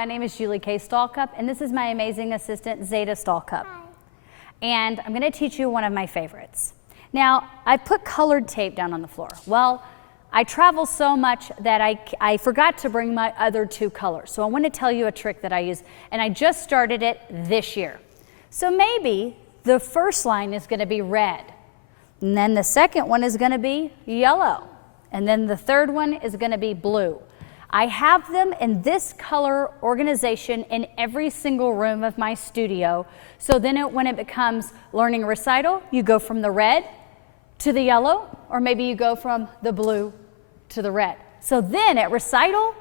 my name is Julie K. Stallcup, and this is my amazing assistant, Zeta Stallcup. And I'm going to teach you one of my favorites. Now, I put colored tape down on the floor. Well, I travel so much that I forgot to bring my other two colors. So I want to tell you a trick that I use, and I just started it this year. So maybe the first line is going to be red, and then the second one is going to be yellow, and then the third one is going to be blue. I have them in this color organization in every single room of my studio. So then when it becomes learning recital, you go from the red to the yellow, or maybe you go from the blue to the red. So then at recital,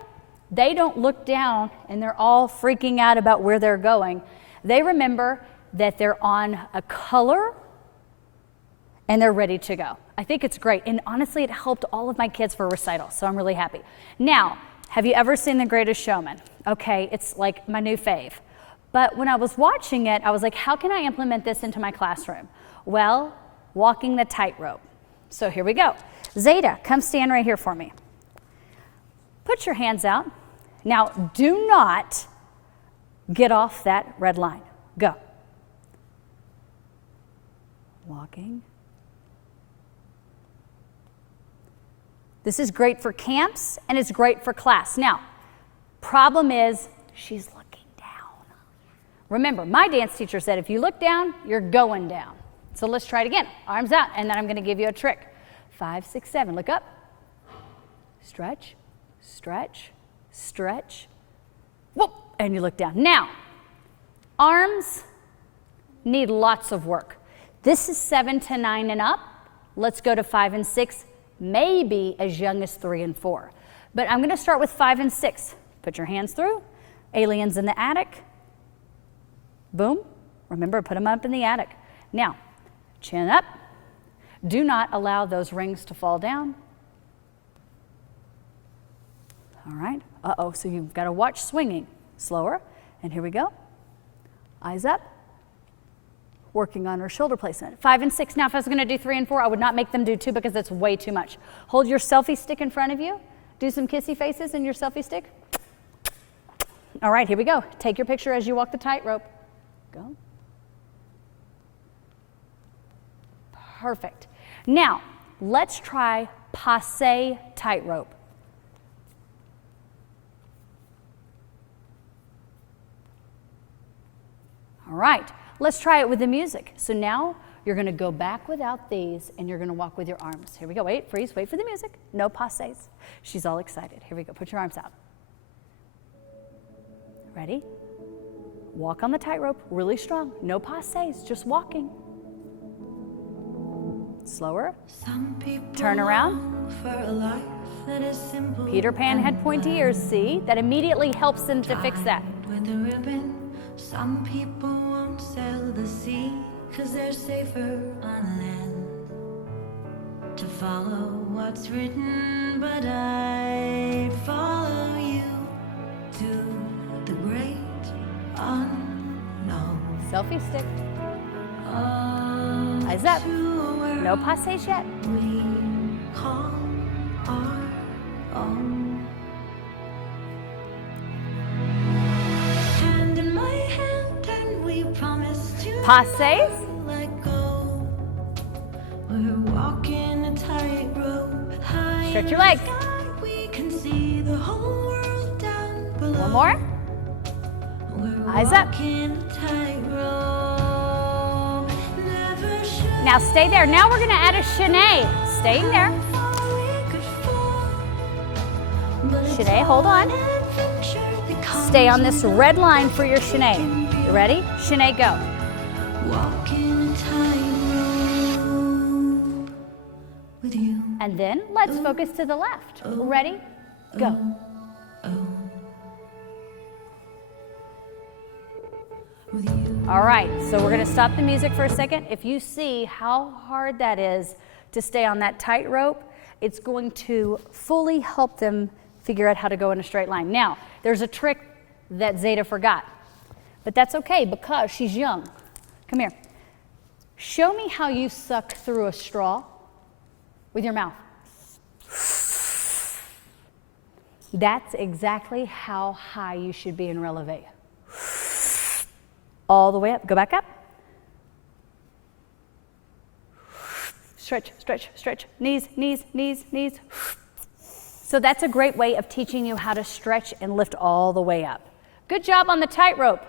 they don't look down and they're all freaking out about where they're going. They remember that they're on a color and they're ready to go. I think it's great. And honestly, it helped all of my kids for recital, so I'm really happy. Now, have you ever seen The Greatest Showman? Okay, it's like my new fave. But when I was watching it, I was like, how can I implement this into my classroom? Well, walking the tightrope. So here we go. Zeta, come stand right here for me. Put your hands out. Now, do not get off that red line. Go. Walking. This is great for camps and it's great for class. Now, problem is she's looking down. Remember, my dance teacher said if you look down, you're going down. So let's try it again. Arms out, and then I'm going to give you a trick. 5, 6, 7. Look up. Stretch, stretch, stretch. Whoop, and you look down. Now, arms need lots of work. This is 7 to 9 and up. Let's go to 5 and 6. Maybe as young as 3 and 4. But I'm going to start with 5 and 6. Put your hands through. Aliens in the attic. Boom. Remember, put them up in the attic. Now, chin up. Do not allow those rings to fall down. All right. Uh-oh, so you've got to watch swinging. Slower. And here we go. Eyes up. Working on her shoulder placement. 5 and 6. Now, if I was going to do 3 and 4, I would not make them do 2 because that's way too much. Hold your selfie stick in front of you. Do some kissy faces in your selfie stick. All right, here we go. Take your picture as you walk the tightrope. Go. Perfect. Now, let's try passe tightrope. All right. Let's try it with the music. So now you're going to go back without these and you're going to walk with your arms. Here we go. Wait, freeze, wait for the music. No passes. She's all excited. Here we go. Put your arms out. Ready? Walk on the tightrope really strong. No passes, just walking. Slower. Turn around. Peter Pan had pointy ears. See? That immediately helps them to fix that. Some people won't sail the sea, 'cause they're safer on land. To follow what's written, but I'd follow you to the great unknown. Selfie stick. Eyes up. No passes yet. We call our own. Passes. We're walking a tightrope. Stretch your legs. We can see the whole world down below. One more. Eyes up. Now stay there. Now we're going to add a chaîné. Staying there. Chaîné, hold on. Stay on this red line for your chaîné. You ready? Chaîné, go. With you. And then let's focus to the left. Ready? Go. All right, so we're going to stop the music for a second. If you see how hard that is to stay on that tightrope, it's going to fully help them figure out how to go in a straight line. Now, there's a trick that Zeta forgot, but that's okay because she's young. Come here. Show me how you suck through a straw with your mouth. That's exactly how high you should be in releve. All the way up. Go back up. Stretch, stretch, stretch. Knees, knees, knees, knees. So that's a great way of teaching you how to stretch and lift all the way up. Good job on the tightrope.